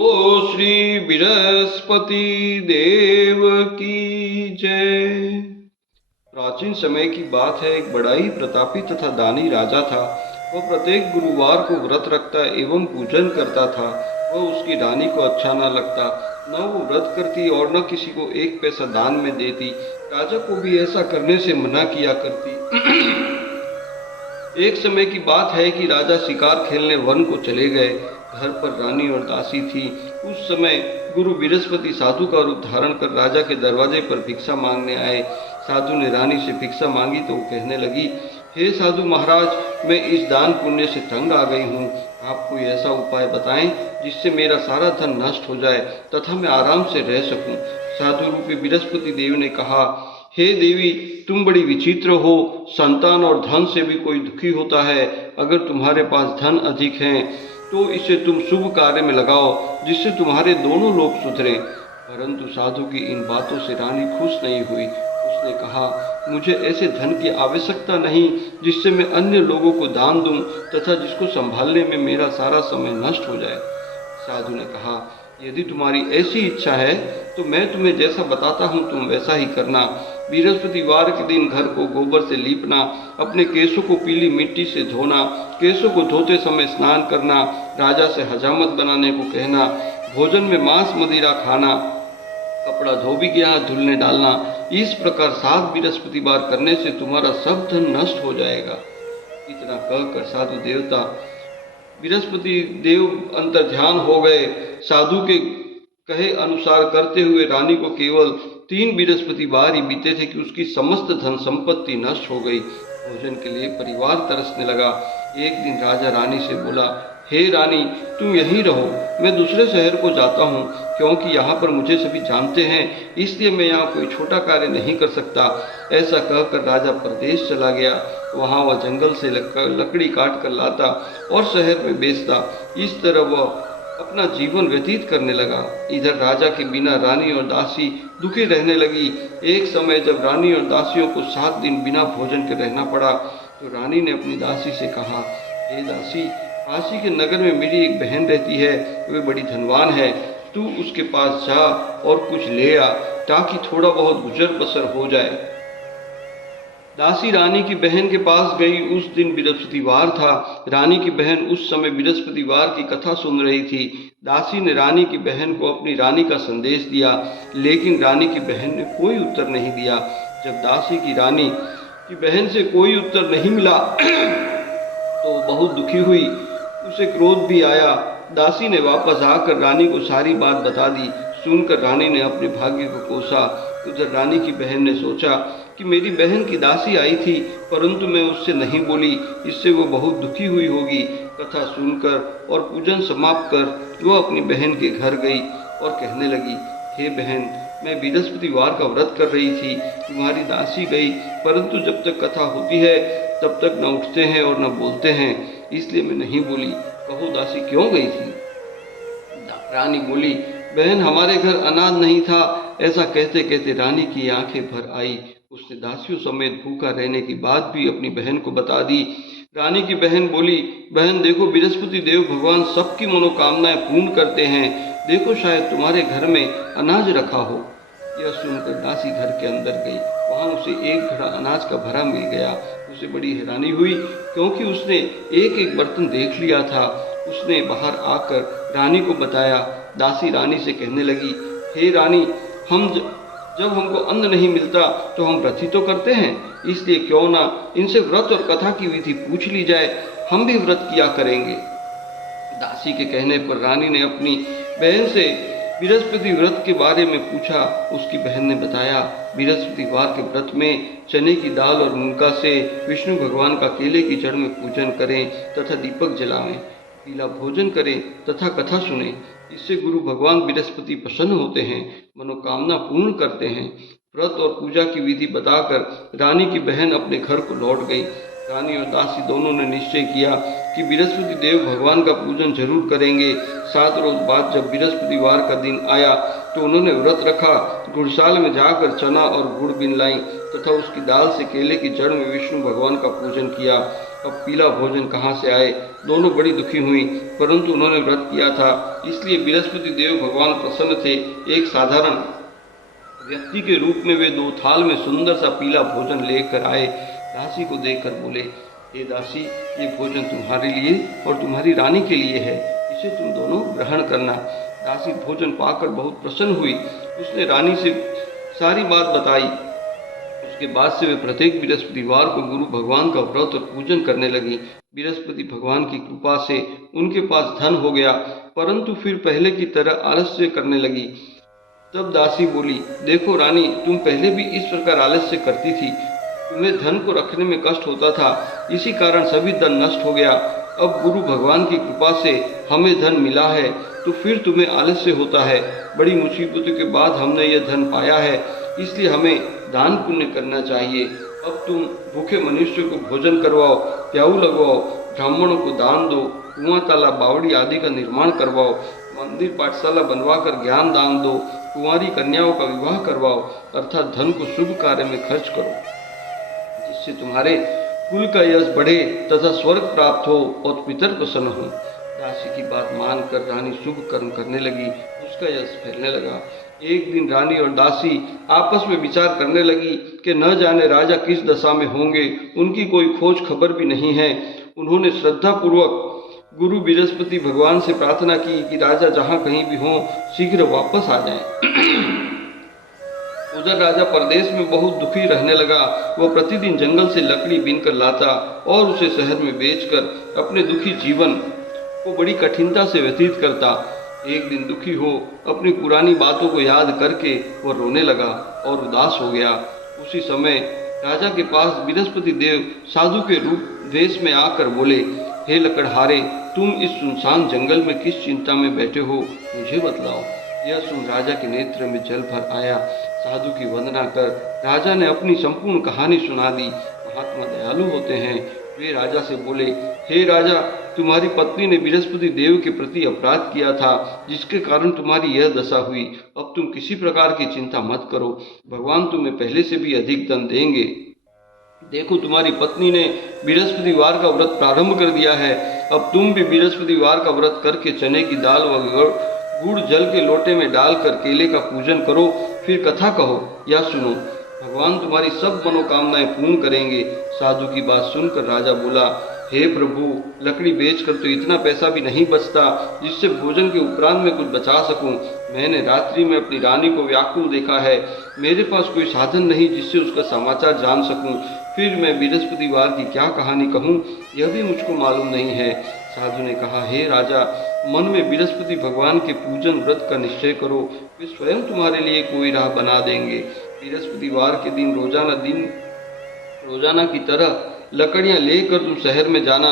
बोलो श्री बृहस्पति देव की जय। प्राचीन समय की बात है। एक बड़ा ही प्रतापी तथा दानी राजा था। वह प्रत्येक गुरुवार को व्रत रखता एवं पूजन करता था। वह उसकी रानी को अच्छा न लगता। न वो व्रत करती और न किसी को एक पैसा दान में देती। राजा को भी ऐसा करने से मना किया करती। एक समय की बात है कि राजा शिकार खेलने वन को चले गए। घर पर रानी और दासी थी। उस समय गुरु बृहस्पति साधु का रूप धारण कर राजा के दरवाजे पर भिक्षा मांगने आए। साधु ने रानी से भिक्षा मांगी तो वो कहने लगी, हे साधु महाराज, मैं इस दान पुण्य से तंग आ गई हूँ। आप कोई ऐसा उपाय बताएं जिससे मेरा सारा धन नष्ट हो जाए तथा मैं आराम से रह सकूं। साधु रूपी बृहस्पति देव ने कहा, हे देवी, तुम बड़ी विचित्र हो। संतान और धन से भी कोई दुखी होता है। अगर तुम्हारे पास धन अधिक है तो इसे तुम शुभ कार्य में लगाओ जिससे तुम्हारे दोनों लोग सुधरें। परंतु साधु की इन बातों से रानी खुश नहीं हुई। उसने कहा, मुझे ऐसे धन की आवश्यकता नहीं जिससे मैं अन्य लोगों को दान दूं तथा जिसको संभालने में मेरा सारा समय नष्ट हो जाए। साधु ने कहा, यदि तुम्हारी ऐसी इच्छा है तो मैं तुम्हें जैसा बताता हूँ तुम वैसा ही करना। बृहस्पतिवार के दिन घर को गोबर से लीपना, अपने केशों को पीली मिट्टी से धोना, केशों को धोते समय स्नान करना, राजा से हजामत बनाने को कहना, भोजन में मांस मदिरा खाना, कपड़ा धोबी के यहाँ धुलने डालना। इस प्रकार 7 बृहस्पतिवार करने से तुम्हारा सब धन नष्ट हो जाएगा। इतना कहकर साधु देवता बृहस्पति देव अंतर ध्यान हो गए। साधु के कहे अनुसार करते हुए रानी को केवल 3 बृहस्पतिवार ही बीते थे कि उसकी समस्त धन संपत्ति नष्ट हो गई। भोजन के लिए परिवार तरसने लगा। एक दिन राजा रानी से बोला, हे रानी, तुम यहीं रहो, मैं दूसरे शहर को जाता हूँ, क्योंकि यहाँ पर मुझे सभी जानते हैं, इसलिए मैं यहाँ कोई छोटा कार्य नहीं कर सकता। ऐसा कहकर राजा प्रदेश चला गया। वहाँ वह जंगल से लकड़ी काट कर लाता और शहर में बेचता। इस तरह वह अपना जीवन व्यतीत करने लगा। इधर राजा के बिना रानी और दासी दुखी रहने लगी। एक समय जब रानी और दासियों को 7 दिन बिना भोजन के रहना पड़ा तो रानी ने अपनी दासी से कहा, हे दासी, काशी के नगर में मेरी एक बहन रहती है, वे बड़ी धनवान है। तू उसके पास जा और कुछ ले आ ताकि थोड़ा बहुत गुजर बसर हो जाए। दासी रानी की बहन के पास गई। उस दिन बृहस्पतिवार था। रानी की बहन उस समय बृहस्पतिवार की कथा सुन रही थी। दासी ने रानी की बहन को अपनी रानी का संदेश दिया, लेकिन रानी की बहन ने कोई उत्तर नहीं दिया। जब दासी की रानी की बहन से कोई उत्तर नहीं मिला तो बहुत दुखी हुई। उसे क्रोध भी आया। दासी ने वापस आकर रानी को सारी बात बता दी। सुनकर रानी ने अपने भाग्य को कोसा। उधर रानी की बहन ने सोचा कि मेरी बहन की दासी आई थी, परंतु मैं उससे नहीं बोली, इससे वो बहुत दुखी हुई होगी। कथा सुनकर और पूजन समाप्त कर वो अपनी बहन के घर गई और कहने लगी, हे बहन, मैं बृहस्पतिवार का व्रत कर रही थी, तुम्हारी दासी गई, परंतु जब तक कथा होती है तब तक न उठते हैं और न बोलते हैं, इसलिए मैं नहीं बोली। कहो दासी क्यों गई थी? रानी बोली, बहन, हमारे घर अनाज नहीं था। ऐसा कहते कहते रानी की आंखें भर आई। उसने दासियों समेत भूखा रहने की बात भी अपनी बहन को बता दी। रानी की बहन बोली, बहन देखो, बृहस्पति देव भगवान सबकी मनोकामनाएं पूर्ण करते हैं। देखो, शायद तुम्हारे घर में अनाज रखा हो। यह सुनकर दासी घर के अंदर गई। वहां उसे एक घड़ा अनाज का भरा मिल गया। उसे बड़ी हैरानी हुई, क्योंकि उसने एक एक बर्तन देख लिया था। उसने बाहर आकर रानी को बताया। दासी रानी से कहने लगी, हे रानी, जब हमको अन्न नहीं मिलता तो हम व्रत ही तो करते हैं, इसलिए क्यों ना इनसे व्रत और कथा की विधि पूछ ली जाए, हम भी व्रत किया करेंगे। दासी के कहने पर रानी ने अपनी बहन से बृहस्पति व्रत के बारे में पूछा। उसकी बहन ने बताया, बृहस्पतिवार के व्रत में चने की दाल और मुनगा से विष्णु भगवान का केले की जड़ में पूजन करें तथा दीपक जलावें, पीला भोजन करें तथा कथा सुने। इससे गुरु भगवान बृहस्पति प्रसन्न होते हैं, मनोकामना पूर्ण करते हैं। व्रत और पूजा की विधि बताकर रानी की बहन अपने घर को लौट गई। रानी और दासी दोनों ने निश्चय किया कि बृहस्पति देव भगवान का पूजन जरूर करेंगे। 7 रोज बाद जब बृहस्पतिवार का दिन आया तो उन्होंने व्रत रखा। गुड़शाल में जाकर चना और गुड़ बिन लाई तथा उसकी दाल से केले की जड़ में विष्णु भगवान का पूजन किया। अब पीला भोजन कहाँ से आए। दोनों बड़ी दुखी हुई, परंतु उन्होंने व्रत किया था, इसलिए बृहस्पति देव भगवान प्रसन्न थे। एक साधारण व्यक्ति के रूप में वे 2 थाल में सुंदर सा पीला भोजन लेकर आए। दासी को देखकर बोले, हे दासी, ये भोजन तुम्हारे लिए और तुम्हारी रानी के लिए है, इसे तुम दोनों ग्रहण करना। दासी भोजन पाकर बहुत प्रसन्न हुई। उसने रानी से सारी बात बताई। उसके बाद से वे प्रत्येक बृहस्पतिवार को गुरु भगवान का व्रत और पूजन करने लगी। बृहस्पति भगवान की कृपा से उनके पास धन हो गया, परंतु फिर पहले की तरह आलस्य करने लगी। तब दासी बोली, देखो रानी, तुम पहले भी इस प्रकार आलस्य करती थी, तुम्हें धन को रखने में कष्ट होता था, इसी कारण सभी धन नष्ट हो गया। अब गुरु भगवान की कृपा से हमें धन मिला है, तो फिर तुम्हें आलस्य होता है। बड़ी मुसीबतों के बाद हमने यह धन पाया है, इसलिए हमें दान पुण्य करना चाहिए। अब तुम भूखे मनुष्य को भोजन करवाओ, प्याऊ लगवाओ, ब्राह्मणों को दान दो, कुआं तालाब बावड़ी आदि का निर्माण करवाओ, मंदिर पाठशाला बनवाकर ज्ञान दान दो, कुंवारी कन्याओं का विवाह करवाओ, अर्थात धन को शुभ कार्य में खर्च करो, जिससे तुम्हारे कुल का यश बढ़े तथा स्वर्ग प्राप्त हो और पितर प्रसन्न हो। दासी की बात मानकर रानी शुभ कर्म करने लगी, उसका यश फैलने लगा। एक दिन रानी और दासी आपस में विचार करने लगी कि न जाने राजा किस दशा में होंगे, उनकी कोई खोज खबर भी नहीं है। उन्होंने श्रद्धा पूर्वक गुरु बृहस्पति भगवान से प्रार्थना की कि राजा जहाँ कहीं भी हों, शीघ्र वापस आ जाएं। उधर राजा परदेश में बहुत दुखी रहने लगा। वह प्रतिदिन जंगल से लकड़ी बीनकर लाता और उसे शहर में बेचकर अपने दुखी जीवन को बड़ी कठिनता से व्यतीत करता। एक दिन दुखी हो अपनी पुरानी बातों को याद करके वह रोने लगा और उदास हो गया। उसी समय राजा के पास बृहस्पति देव साधु के रूप वेश में आकर बोले, हे लकड़हारे, तुम इस सुनसान जंगल में किस चिंता में बैठे हो, मुझे बतलाओ। यह सुन राजा के नेत्र में जल भर आया। साधु की वंदना कर राजा ने अपनी संपूर्ण कहानी सुना दी। महात्मा दयालु होते हैं। वे राजा से बोले, हे राजा, तुम्हारी पत्नी ने बृहस्पति देव के प्रति अपराध किया था, जिसके कारण तुम्हारी यह दशा हुई। अब तुम किसी प्रकार की चिंता मत करो, भगवान तुम्हें पहले से भी अधिक धन देंगे। देखो, तुम्हारी पत्नी ने बृहस्पतिवार का व्रत प्रारंभ कर दिया है। अब तुम भी बृहस्पतिवार का व्रत करके चने की दाल व गुड़ जल के लोटे में डालकर केले का पूजन करो, फिर कथा कहो या सुनो, भगवान तुम्हारी सब मनोकामनाएं पूर्ण करेंगे। साधु की बात सुनकर राजा बोला, हे प्रभु, लकड़ी बेचकर तो इतना पैसा भी नहीं बचता जिससे भोजन के उपरांत में कुछ बचा सकूं। मैंने रात्रि में अपनी रानी को व्याकुल देखा है। मेरे पास कोई साधन नहीं जिससे उसका समाचार जान सकूं। फिर मैं बृहस्पतिवार की क्या कहानी कहूं, यह भी मुझको मालूम नहीं है। साधु ने कहा, हे राजा, मन में बृहस्पति भगवान के पूजन व्रत का निश्चय करो, वे स्वयं तुम्हारे लिए कोई राह बना देंगे। बृहस्पतिवार के दिन रोजाना की तरह लकड़ियां लेकर तुम शहर में जाना।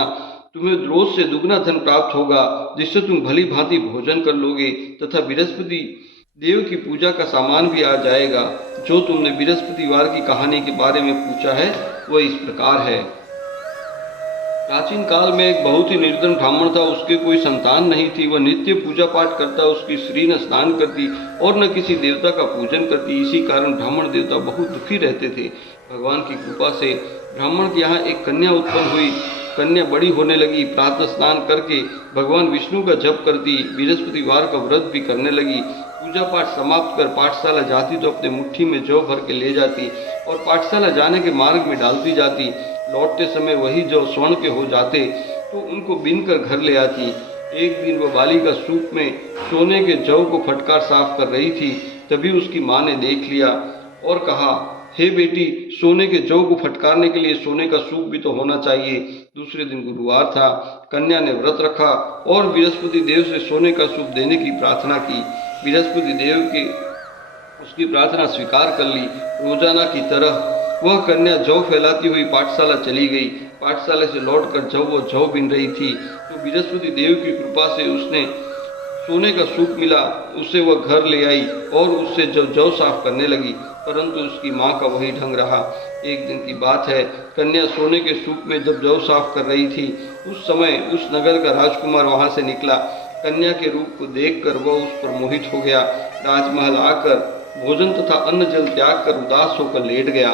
तुम्हें रोज से दुगना धन प्राप्त होगा, जिससे तुम भली भांति भोजन कर लोगे तथा बृहस्पति देव की पूजा का सामान भी आ जाएगा। जो तुमने बृहस्पतिवार की कहानी के बारे में पूछा है वह इस प्रकार है। प्राचीन काल में एक बहुत ही निर्धन ब्राह्मण था। उसके कोई संतान नहीं थी। वह नित्य पूजा पाठ करता, उसकी स्त्री न स्नान करती और न किसी देवता का पूजन करती। इसी कारण ब्राह्मण देवता बहुत दुखी रहते थे। भगवान की कृपा से ब्राह्मण के यहाँ एक कन्या उत्पन्न हुई। कन्या बड़ी होने लगी। प्रातः स्नान करके भगवान विष्णु का जप करती, बृहस्पतिवार का व्रत भी करने लगी। पूजा पाठ समाप्त कर पाठशाला जाती तो अपने मुट्ठी में जौ भर के ले जाती और पाठशाला जाने के मार्ग में डालती जाती। लौटते समय वही जौ स्वर्ण के हो जाते तो उनको बीन कर घर ले आती। एक दिन वह बालिका सूप में सोने के जौ को फटकार साफ कर रही थी। तभी उसकी माँ ने देख लिया और कहा, हे बेटी, सोने के जौ को फटकारने के लिए सोने का सूप भी तो होना चाहिए। दूसरे दिन गुरुवार था। कन्या ने व्रत रखा और बृहस्पति देव से सोने का सूप देने की प्रार्थना की। बृहस्पति देव के उसकी प्रार्थना स्वीकार कर ली। रोजाना की तरह वह कन्या जौ फैलाती हुई पाठशाला चली गई। पाठशाला से लौटकर जब वह जौ बीन रही थी तो बृहस्पति देव की कृपा से उसने सोने का सूप मिला। उसे वह घर ले आई और उससे जौ साफ करने लगी, परंतु उसकी माँ का वही ढंग रहा। एक दिन की बात है, कन्या सोने के सूप में जब जौ साफ कर रही थी, उस समय उस नगर का राजकुमार वहां से निकला। कन्या के रूप को देखकर वह उस पर मोहित हो गया। राजमहल आकर भोजन तथा अन्न जल त्याग कर उदास होकर लेट गया।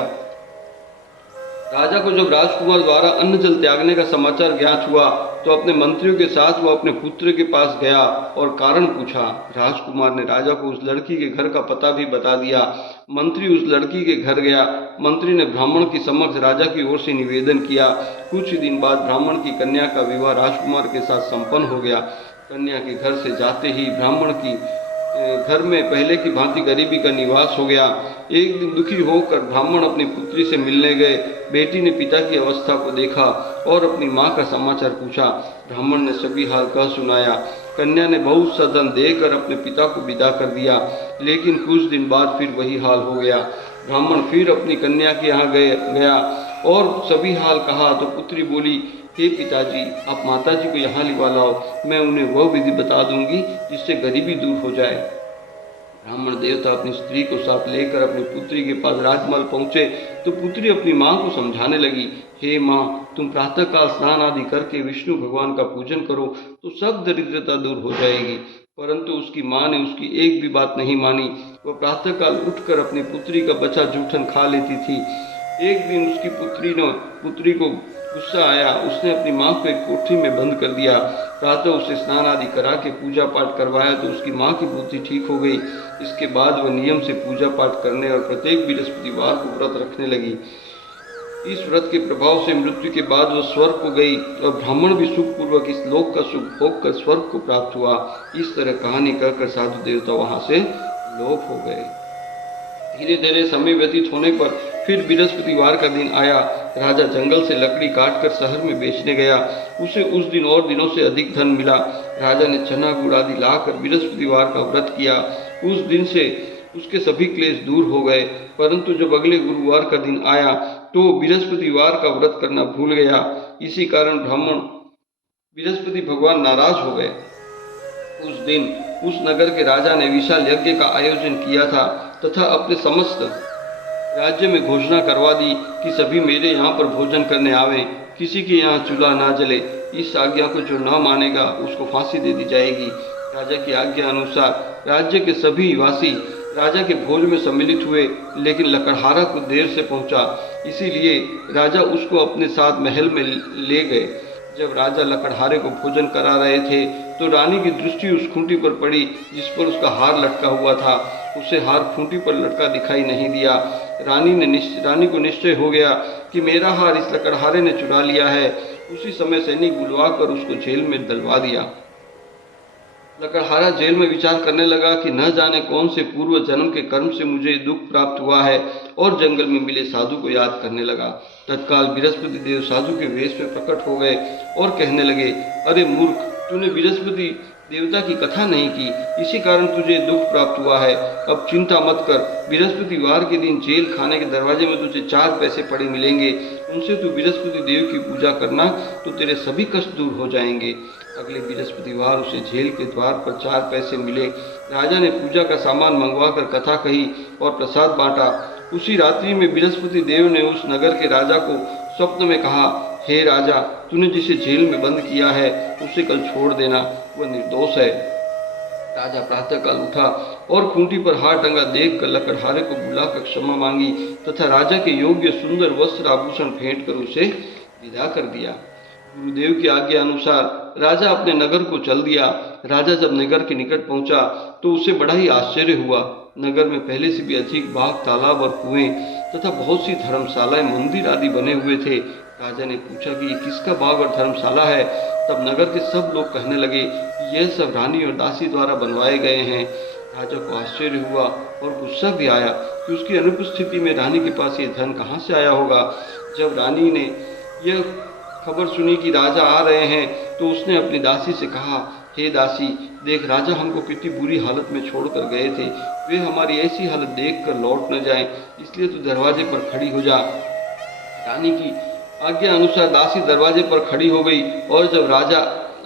राजा को जब राजकुमार द्वारा अन्न जल त्यागने का समाचार ज्ञात हुआ तो अपने मंत्रियों के साथ वह अपने पुत्र के पास गया और कारण पूछा। राजकुमार ने राजा को उस लड़की के घर का पता भी बता दिया। मंत्री उस लड़की के घर गया। मंत्री ने ब्राह्मण की समक्ष राजा की ओर से निवेदन किया। कुछ ही दिन बाद ब्राह्मण की कन्या का विवाह राजकुमार के साथ संपन्न हो गया। कन्या के घर से जाते ही ब्राह्मण की घर में पहले की भांति गरीबी का निवास हो गया। एक दिन दुखी होकर ब्राह्मण अपनी पुत्री से मिलने गए। बेटी ने पिता की अवस्था को देखा और अपनी माँ का समाचार पूछा। ब्राह्मण ने सभी हाल कह सुनाया। कन्या ने बहुत सा धन देकर अपने पिता को विदा कर दिया, लेकिन कुछ दिन बाद फिर वही हाल हो गया। ब्राह्मण फिर अपनी कन्या के यहाँ गया और सभी हाल कहा तो पुत्री बोली, हे पिताजी, आप माताजी को यहाँ लिवा लाओ, मैं उन्हें वह विधि बता दूंगी जिससे गरीबी दूर हो जाए। ब्राह्मण देवता अपनी स्त्री को साथ लेकर अपनी पुत्री के पास राजमहल पहुंचे तो पुत्री अपनी माँ को समझाने लगी, हे माँ, तुम प्रातःकाल स्नान आदि करके विष्णु भगवान का पूजन करो तो सब दरिद्रता दूर हो जाएगी। परंतु उसकी माँ ने उसकी एक भी बात नहीं मानी। वह प्रातःकाल उठकर अपनी पुत्री का बचा जूठन खा लेती थी। एक दिन उसकी पुत्री को गुस्सा आया। उसने अपनी माँ को एक कोठरी में बंद कर दिया। प्रातः उसे स्नान आदि करा के पूजा पाठ करवाया तो उसकी माँ की बुद्धि ठीक हो गई। इसके बाद वह नियम से पूजा पाठ करने और प्रत्येक बृहस्पतिवार को व्रत रखने लगी। इस व्रत के प्रभाव से मृत्यु के बाद वह स्वर्ग को गई और ब्राह्मण भी सुखपूर्वक इस लोक का सुख भोग कर स्वर्ग को प्राप्त हुआ। इस तरह कहानी कहकर साधु देवता वहां से लोप हो गए। धीरे धीरे समय व्यतीत होने पर फिर बृहस्पतिवार का दिन आया। राजा जंगल से लकड़ी काटकर शहर में बेचने गया। उसे उस दिन और दिनों से अधिक धन मिला। राजा ने चना गुड़ आदि लाकर बृहस्पतिवार का व्रत किया। उस दिन से उसके सभी क्लेश दूर हो गए। परंतु जब अगले गुरुवार का दिन आया तो बृहस्पतिवार का व्रत करना भूल गया। इसी कारण ब्राह्मण बृहस्पति भगवान नाराज हो गए। उस दिन उस नगर के राजा ने विशाल यज्ञ का आयोजन किया था तथा अपने समस्त राज्य में घोषणा करवा दी कि सभी मेरे यहाँ पर भोजन करने आवें, किसी के यहाँ चूल्हा ना जले। इस आज्ञा को जो न मानेगा उसको फांसी दे दी जाएगी। राजा की आज्ञा अनुसार राज्य के सभी वासी राजा के भोज में सम्मिलित हुए, लेकिन लकड़हारा कुछ देर से पहुंचा, इसीलिए राजा उसको अपने साथ महल में ले गए। जब राजा लकड़हारे को भोजन करा रहे थे तो रानी की दृष्टि उस खूंटी पर पड़ी जिस पर उसका हार लटका हुआ था। उसे हार खूंटी पर लटका दिखाई नहीं दिया। रानी को निश्चय हो गया कि मेरा हार इस लकड़हारे ने चुरा लिया है। उसी समय सैनिक बुलवाकर उसको जेल में डलवा दिया। लकड़हारा जेल में विचार करने लगा कि न जाने कौन से पूर्व जन्म के कर्म से मुझे दुख प्राप्त हुआ है, और जंगल में मिले साधु को याद करने लगा। तत्काल बृहस्पति देव साधु के वेश में प्रकट हो गए और कहने लगे, अरे मूर्ख, तूने बृहस्पति देवता की कथा नहीं की, इसी कारण तुझे दुख प्राप्त हुआ है। अब चिंता मत कर, बृहस्पतिवार के दिन जेल खाने के दरवाजे में तुझे 4 पैसे पड़े मिलेंगे। उनसे तू बृहस्पति देव की पूजा करना तो तेरे सभी कष्ट दूर हो जाएंगे। अगले बृहस्पतिवार उसे जेल के द्वार पर 4 पैसे मिले। राजा ने पूजा का सामान मंगवाकर कथा कही और प्रसाद बांटा। उसी रात्रि में बृहस्पति देव ने उस नगर के राजा को स्वप्न में कहा, हे राजा, तूने जिसे जेल में बंद किया है उसे कल छोड़ देना, वह निर्दोष है। राजा प्रातःकाल उठा और खूंटी पर हार टंगा देखकर लकड़हारे को बुलाकर क्षमा मांगी तथा राजा के योग्य सुंदर वस्त्र आभूषण भेंट कर उसे विदा कर दिया। गुरुदेव की आज्ञा अनुसार राजा अपने नगर को चल दिया। राजा जब नगर के निकट पहुंचा तो उसे बड़ा ही आश्चर्य हुआ। नगर में पहले से भी अधिक बाग, तालाब और कुएं तथा बहुत सी धर्मशालाएं, मंदिर आदि बने हुए थे। राजा ने पूछा कि ये किसका बाग और धर्मशाला है? तब नगर के सब लोग कहने लगे, यह सब रानी और दासी द्वारा बनवाए गए हैं। राजा को आश्चर्य हुआ और गुस्सा भी आया कि उसकी अनुपस्थिति में रानी के पास ये धन कहाँ से आया होगा। जब रानी ने यह खबर सुनी कि राजा आ रहे हैं तो उसने अपनी दासी से कहा, हे दासी, देख, राजा हमको कितनी बुरी हालत में छोड़कर गए थे। वे हमारी ऐसी हालत देखकर लौट न जाएं, इसलिए तू दरवाजे पर खड़ी हो जा। रानी की आज्ञा अनुसार दासी दरवाजे पर खड़ी हो गई और जब राजा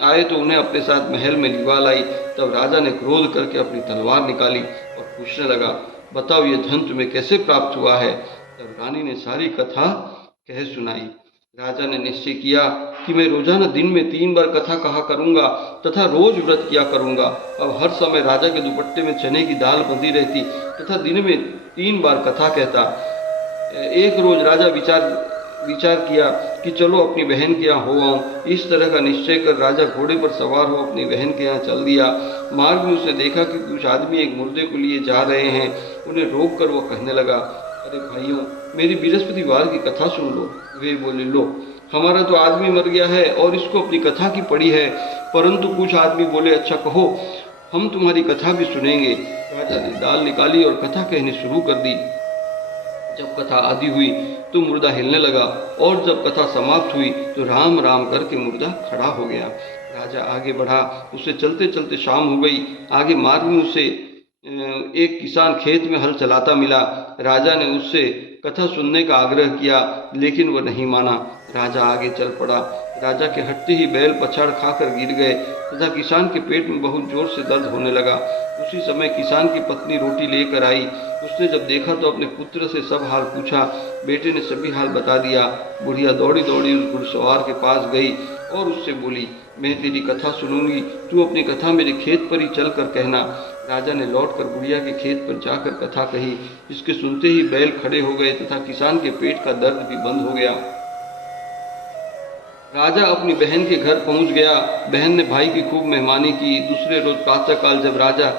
आए तो उन्हें अपने साथ महल में लिवा लाई। तब राजा ने क्रोध करके अपनी तलवार निकाली और पूछने लगा, बताओ ये धन तुम्हें कैसे प्राप्त हुआ है? तब रानी ने सारी कथा कह सुनाई। राजा ने निश्चय किया कि मैं रोजाना दिन में 3 बार कथा कहा करूंगा तथा रोज व्रत किया करूंगा। अब हर समय राजा के दुपट्टे में चने की दाल बंधी रहती तथा दिन में 3 बार कथा कहता। एक रोज राजा विचार विचार किया कि चलो अपनी बहन के यहाँ हो आऊं। इस तरह का निश्चय कर राजा घोड़े पर सवार हो अपनी बहन के यहाँ चल दिया। मार्ग में उसने देखा कि कुछ आदमी एक मुर्दे को लिए जा रहे हैं। उन्हें रोक कर वो कहने लगा, अरे भाइयों, मेरी बृहस्पतिवार की कथा सुन लो। वे बोले, लो, हमारा तो आदमी मर गया है और इसको अपनी कथा की पड़ी है। परंतु कुछ आदमी बोले, अच्छा कहो, हम तुम्हारी कथा भी सुनेंगे। राजा ने दाल निकाली और कथा कहनी शुरू कर दी। जब कथा आदि हुई तो मुर्दा हिलने लगा और जब कथा समाप्त हुई तो राम राम करके मुर्दा खड़ा हो गया। राजा आगे बढ़ा। उसे चलते चलते शाम हो गई। आगे मार्ग में उसे एक किसान खेत में हल चलाता मिला। राजा ने उससे कथा सुनने का आग्रह किया, लेकिन वह नहीं माना। राजा आगे चल पड़ा। राजा के हटते ही बैल पछाड़ खाकर गिर गए तथा किसान के पेट में बहुत जोर से दर्द होने लगा। उसी समय किसान की पत्नी रोटी लेकर आई। उसने जब देखा तो अपने पुत्र से सब हाल पूछा। बेटे ने सभी हाल बता दिया। बुढ़िया दौड़ी दौड़ी उस घुड़सवार के पास गई और उससे बोली, मैं तेरी कथा सुनूंगी, तू अपनी कथा मेरे खेत पर ही चल कर कहना। राजा ने लौटकर बुढ़िया के खेत पर जाकर कथा कही। इसके सुनते ही बैल खड़े हो गए तथा किसान के पेट का दर्द भी बंद हो गया। राजा अपनी बहन के घर पहुंच गया। बहन ने भाई की खूब मेहमानी की। दूसरे रोज प्रातःकाल जब राजा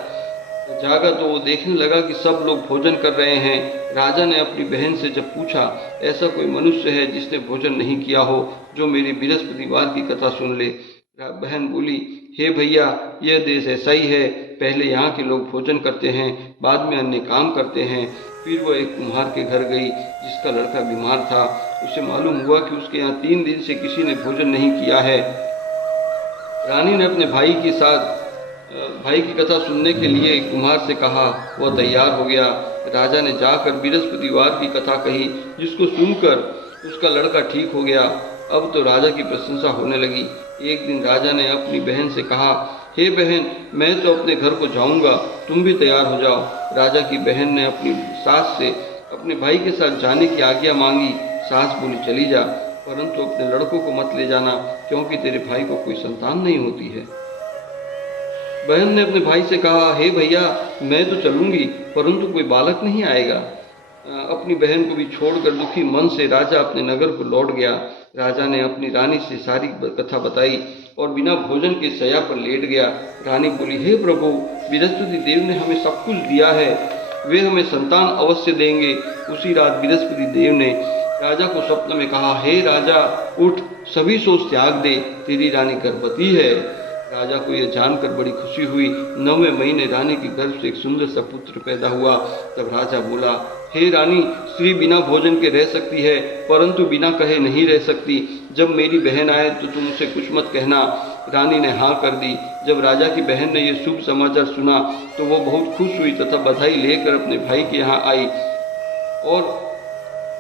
जागा तो वो देखने लगा कि सब लोग भोजन कर रहे हैं। राजा ने अपनी बहन से जब पूछा, ऐसा कोई मनुष्य है जिसने भोजन नहीं किया हो, जो मेरी बृहस्पतिवार की कथा सुन ले। बहन बोली, हे भैया, यह देश ऐसा ही है। पहले यहाँ के लोग भोजन करते हैं, बाद में अन्य काम करते हैं। फिर वह एक कुम्हार के घर गई जिसका लड़का बीमार था। उसे मालूम हुआ कि उसके यहाँ 3 दिन से किसी ने भोजन नहीं किया है। रानी ने अपने भाई की कथा सुनने के लिए कुम्हार से कहा। वह तैयार हो गया। राजा ने जाकर बृहस्पतिवार की कथा कही, जिसको सुनकर उसका लड़का ठीक हो गया। अब तो राजा की प्रशंसा होने लगी। एक दिन राजा ने अपनी बहन से कहा, हे बहन, मैं तो अपने घर को जाऊंगा, तुम भी तैयार हो जाओ। राजा की बहन ने अपनी सास से अपने भाई के साथ जाने की आज्ञा मांगी। सास बोली, चली जा, परंतु अपने लड़कों को मत ले जाना, क्योंकि तेरे भाई को कोई संतान नहीं होती है। बहन ने अपने भाई से कहा, हे भैया, मैं तो चलूंगी, परंतु कोई बालक नहीं आएगा। अपनी बहन को भी छोड़कर दुखी मन से राजा अपने नगर को लौट गया। राजा ने अपनी रानी से सारी कथा बताई और बिना भोजन के शैया पर लेट गया। रानी बोली, हे प्रभु, बृहस्पति देव ने हमें सब कुछ दिया है, वे हमें संतान अवश्य देंगे। उसी रात बृहस्पति देव ने राजा को स्वप्न में कहा, हे राजा, उठ, सभी सोच त्याग दे, तेरी रानी गर्भवती है। राजा को यह जानकर बड़ी खुशी हुई। 9वें महीने रानी के गर्भ से एक सुंदर सा पुत्र पैदा हुआ। तब राजा बोला, हे रानी, स्त्री बिना भोजन के रह सकती है, परंतु बिना कहे नहीं रह सकती। जब मेरी बहन आए तो तुम उसे कुछ मत कहना। रानी ने हाँ कर दी। जब राजा की बहन ने यह शुभ समाचार सुना तो वो बहुत खुश हुई तथा बधाई लेकर अपने भाई के यहाँ आई और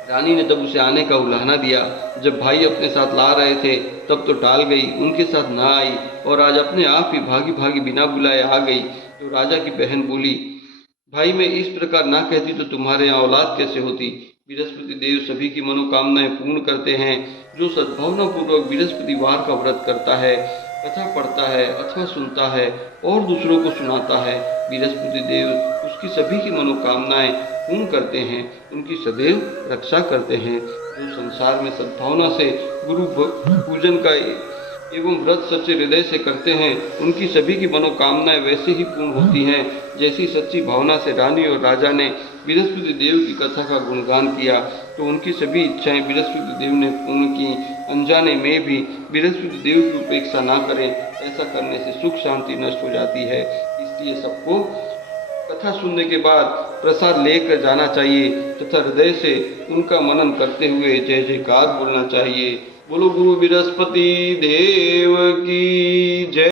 रानी ने तब उसे आने का उलाहना दिया। जब भाई अपने साथ ला रहे थे तब तो टाल गई, उनके साथ ना आई और आज अपने आप ही भागी भागी बिना बुलाए आ गई। तो राजा की बहन बोली, भाई, मैं इस प्रकार ना कहती तो तुम्हारे यहाँ औलाद कैसे होती। बृहस्पति देव सभी की मनोकामनाएं पूर्ण करते हैं। जो सद्भावना पूर्वक बृहस्पतिवार का व्रत करता है, कथा पढ़ता है अथवा सुनता है और दूसरों को सुनाता है, बृहस्पति देव उसकी सभी की मनोकामनाएं पूर्ण करते हैं, उनकी सदैव रक्षा करते हैं। जो संसार में सद्भावना से गुरु पूजन का एवं व्रत सच्चे हृदय से करते हैं, उनकी सभी की मनोकामनाएं वैसे ही पूर्ण होती हैं जैसी सच्ची भावना से रानी और राजा ने बृहस्पति देव की कथा का गुणगान किया तो उनकी सभी इच्छाएं बृहस्पति देव ने पूर्ण की। अनजाने में भी बृहस्पति देव की उपेक्षा ना करें, ऐसा करने से सुख शांति नष्ट हो जाती है। इसलिए सबको कथा सुनने के बाद प्रसाद लेकर जाना चाहिए तथा हृदय से उनका मनन करते हुए जय जयकार बोलना चाहिए। बोलो गुरु बृहस्पति देव की जय।